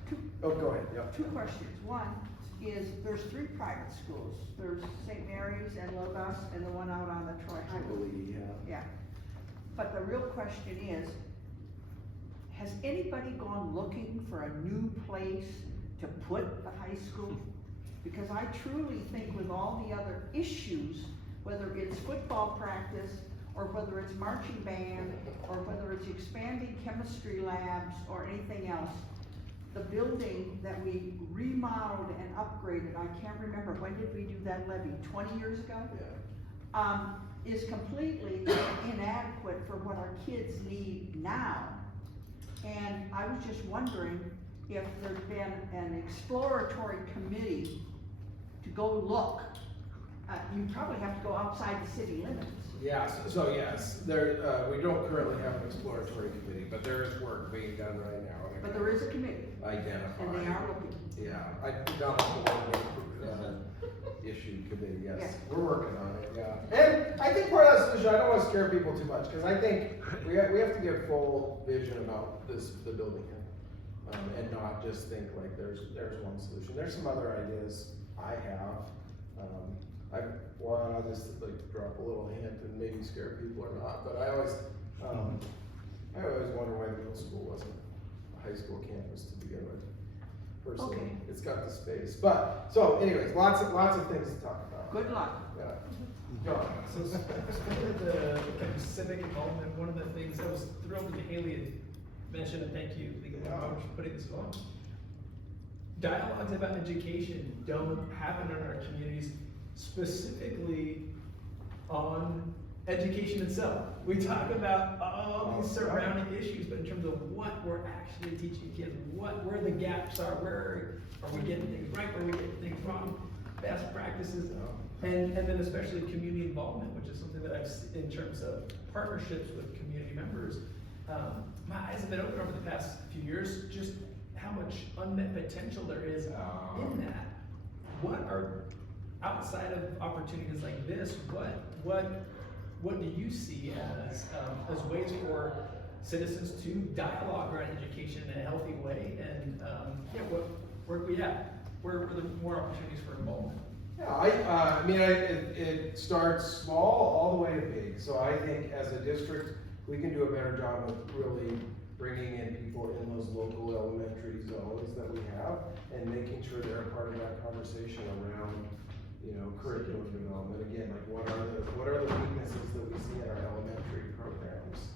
Oh, go ahead. Yeah. 2 questions. One is there's 3 private schools. There's St. Mary's and Logos and the one out on the Troy I Highway. believe, yeah. Yeah. But the real question is, has anybody gone looking for a new place to put the high school? Because I truly think with all the other issues, whether it's football practice, or whether it's marching band, or whether it's expanding chemistry labs, or anything else, the building that we remodeled and upgraded, I can't remember, when did we do that levy, 20 years ago? Yeah. Is completely inadequate for what our kids need now. And I was just wondering if there'd been an exploratory committee to go look you probably have to go outside the city limits. Yeah, so yes, there, we don't currently have an exploratory committee, but there is work being done right now. But there is a committee, Identify. and they are looking. Yeah, I down the issue committee, yes. Yes. We're working on it, yeah. And I think part of the solution, I don't wanna scare people too much, cause I think we have to give full vision about the building here. And not just think like there's one solution. There's some other ideas I have. I'll just like drop a little hint and maybe scare people or not, but I always wonder why the middle school wasn't a high school campus to begin with. Personally, Okay. It's got the space, but, so anyways, lots of things to talk about. Good luck. Yeah. John. So speaking of the kind of civic involvement, one of the things I was thrilled that Haley had mentioned, and thank you, League of Women Voters, for putting this on. Dialogues about education don't happen in our communities specifically on education itself. We talk about all these surrounding issues, but in terms of what we're actually teaching kids, where the gaps are, where are we getting things right, where are we getting things wrong, best practices, and then especially community involvement, which is something that I've seen in terms of partnerships with community members. My eyes have been open over the past few years, just how much unmet potential there is in that. What are, outside of opportunities like this, what do you see as ways for citizens to dialogue around education in a healthy way? And where are we at? Where are the more opportunities for involvement? Yeah, I mean, it starts small all the way to big. So I think as a district, we can do a better job of really bringing in people in those local elementary zones that we have and making sure they're a part of that conversation around, curriculum development. Again, like what are the weaknesses that we see in our elementary programs?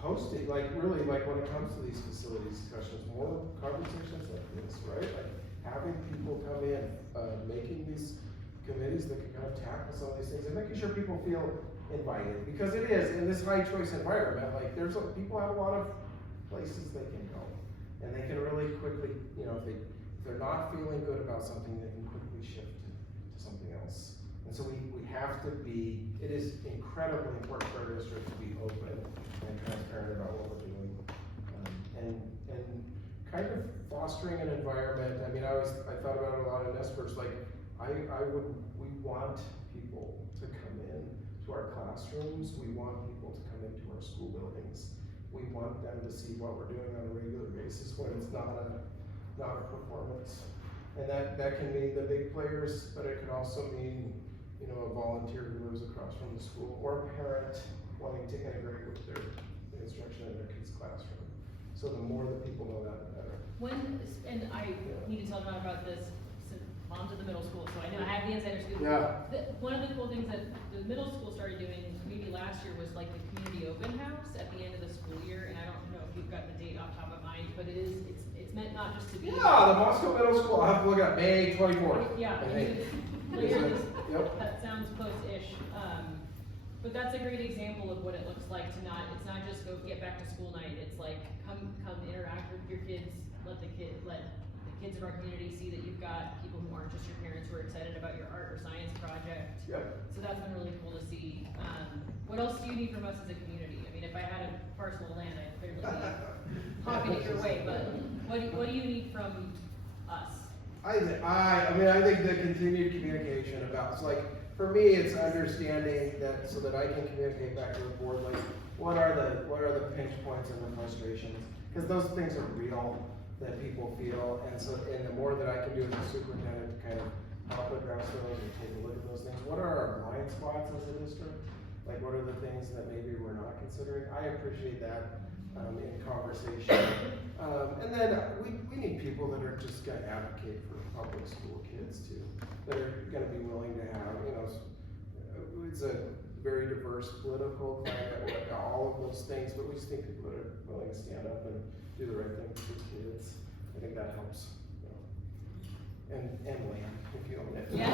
Hosting, like when it comes to these facility discussions, more conversations like this, right? Like having people come in, making these committees that can kind of tackle some of these things and making sure people feel invited, because it is in this high choice environment, like people have a lot of places they can go, and they can really quickly, if they're not feeling good about something, they can quickly shift to something else. And so we have to be, it is incredibly important for our district to be open and transparent about what we're doing, and kind of fostering an environment. I mean, I thought about it a lot in Nespers, like we want people to come in to our classrooms, we want people to come into our school buildings. We want them to see what we're doing on a regular basis when it's not a performance. And that can mean the big players, but it can also mean, a volunteer who lives across from the school, or a parent wanting to integrate with the instruction in their kid's classroom. So the more that people know that, the better. And I need to tell John about this, since mom's at the middle school, so I know I have the insider scoop. Yeah. One of the cool things that the middle school started doing, maybe last year, was like the community open house at the end of the school year, and I don't know if you've got the date off top of mind, but it's meant not just to be. Yeah, the Moscow Middle School, I'll have to look at May 24th. Yeah, I think. Yep. that sounds close-ish, but that's a great example of what it looks like to it's not just go get back to school night, it's like, come interact with your kids, let the kids in our community see that you've got people who aren't just your parents who are excited about your art or science project. Yep. So that's been really cool to see. What else do you need from us as a community? I mean, if I had a parcel of land, I'd clearly be talking it your way, but what do you need from us? I think the continued communication about, it's like, for me, it's understanding that, so that I can communicate back to the board, like, what are the pinch points and the frustrations? Because those things are real, that people feel, and the more that I can do as a superintendent to kind of help address those and take a look at those things. What are our blind spots as a district? Like, what are the things that maybe we're not considering? I appreciate that in conversation. And then we need people that are just gonna advocate for public school kids too, that are gonna be willing to have, it's a very diverse political climate, all of those things, but we just need people that are willing to stand up and do the right thing for kids. I think that helps. And land, if you own it. Yeah.